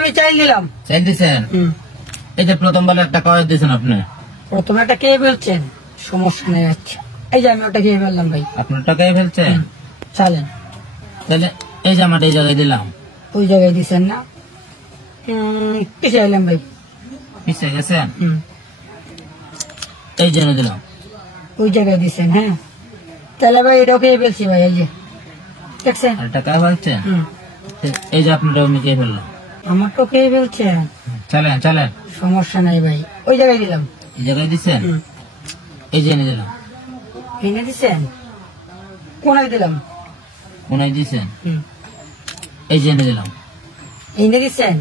আমি চাই দিলাম। চাই দিচ্ছেন? এই যে প্রথমবার একটা কয় দিয়েছেন আপনি? প্রথমে একটা খেয়ে ফেলছেন, সমস্যা নেই। আচ্ছা এই যে আমি ওটা খেয়ে ফেললাম ভাই। আপনার টাকায় ফেলছেন? চালেন। তাহলে এই যে আমার এই জায়গায় দিলাম। ওই জায়গায় দিচ্ছেন না? পিছিয়ে এলাম ভাই। পিছিয়ে গেছেন? এই জন্য দিলাম। ওই জায়গায় দিচ্ছেন? হ্যাঁ। তাহলে ভাই এটাও খেয়ে ফেলছি ভাই। এই যে দেখছেন টাকা ফেলছেন? এই যে আপনার আমি খেয়ে ফেললাম। আমার তো খেয়ে ফেলছেন। চলেন চলেন, সমস্যা নাই ভাই। ওই জায়গায় দিলাম। এই জায়গায় দিচ্ছেন? এই যে এনে দিলাম। এনে দিচ্ছেন? কোনায় দিলাম? কোনায় দিচ্ছেন? এই যে এনে দিলাম। এনে দিচ্ছেন?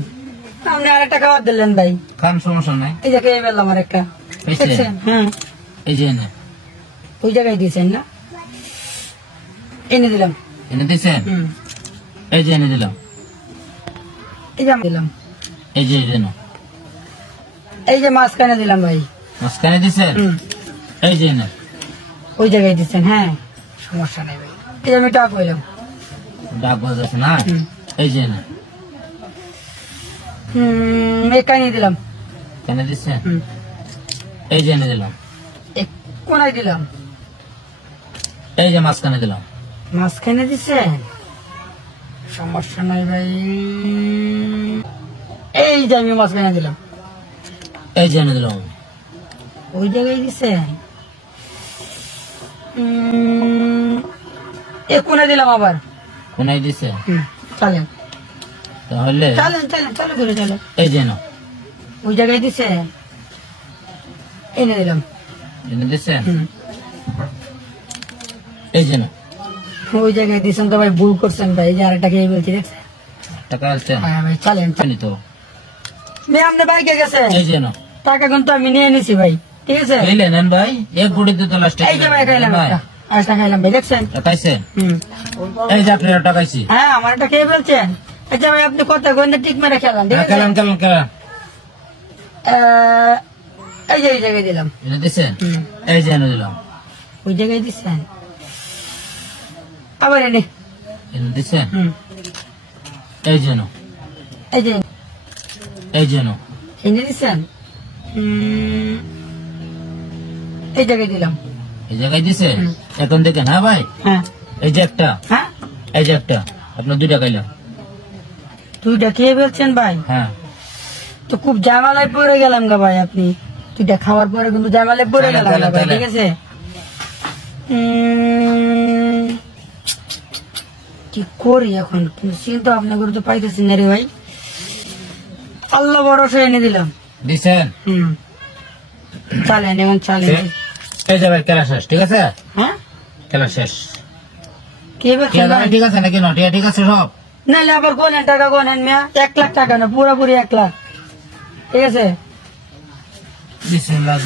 আপনি আরেকটা খাবার দিলেন ভাই। খান, সমস্যা নাই। এই যে খেয়ে ফেললাম আরেকটা। হ্যাঁ এই যে এনে। ওই জায়গায় দিয়েছেন না? এনে দিলাম। এনে দিচ্ছেন? এই যে এনে দিলাম। এই যে দিলাম। এই যে এনে। এই যে মাঝখানে দিলাম ভাই। মাঝখানে দিচ্ছেন? এই যে এনে। ওই জায়গায় দিচ্ছেন? হ্যাঁ সমস্যা নাই ভাই। এই যে আমি টাকা কইলাম। ডাক বাজাচ্ছে না? এই যে এনে। এখানে দিলাম। কেন দিচ্ছেন? এই যে এনে দিলাম। কোনায় দিলাম? এই যে মাঝখানে দিলাম। মাঝখানে দিচ্ছেন? সমস্যা নাই ভাই। এই যে আমি মাঝখানে দিলাম। এই যে এনে দিলাম। ওই জায়গায় দিচ্ছেন? কোনায় দিলাম আবার। কোনায় দিচ্ছে? চলেন তাহলে চলেন চলেন চলো করে চলো। এই যে না, ওই জায়গায় দিচ্ছে? এনে দিলাম। এনে দিচ্ছেন? এই যে না, ওই জায়গায় দিচ্ছেন তো ভাই, ভুল করছেন ভাই। এই যে আরেকটা খেয়ে বলছি দেখছেন? টাকা আসছেন? হ্যাঁ ভাই চলেন। তো আপনি বাইকে গেছে? এই যে না, টাকা কিন্তু আমি নিয়ে নিছি ভাই, ঠিক আছে? নেন ভাই, এক গুড়িতে তো লাস্টে। এই যে ভাই খাইলাম, একটা খাইলাম ভাই, দেখছেন? টাকাইছেন? এই যে আপনার টাকাইছি। হ্যাঁ আমার একটা খেয়ে ফেলছেন। আচ্ছা ভাই আপনি কথা কইন না, ঠিক মেরে খেলাম, ঠিক আছে? খেলাম খেলাম খেলাম। এই যে এই জায়গায় দিলাম। এনে দিচ্ছেন? এই যে এনে দিলাম। ওই জায়গায় দিচ্ছেন? আবার এনে দিচ্ছেন? এই যে না, এই যে এই যে না, এনে দিচ্ছেন? এই জায়গায় দিলাম। এই জায়গায় দিচ্ছে। এখন দেখেন। হ্যাঁ ভাই, হ্যাঁ এই যে একটা, হ্যাঁ এই যে একটা, আপনার 2 টাকা খাইলাম। 2টা খেয়ে ফেলছেন ভাই? হ্যাঁ। তো খুব জামালায় পড়ে গেলাম গা ভাই। আপনি 2টা খাওয়ার পরে কিন্তু জামালায় পড়ে গেলাম গা ভাই, ঠিক আছে? কি করি এখন চিন্তা ভাবনা করে তো পাইতেছি না রে ভাই। আল্লাহ ভরসা এনে দিলাম। দিচ্ছেন? চালেন এবং চালেন। এই যে ভাই খেলা শেষ, ঠিক আছে? হ্যাঁ খেলা শেষ। কে ঠিক আছে নাকি? নটিয়া ঠিক আছে সব? নাহলে আবার গোনেন টাকা গোনেন মিয়া। 1 লাখ টাকা না, পুরোপুরি 1 লাখ, ঠিক আছে? বিসমিল্লাহ।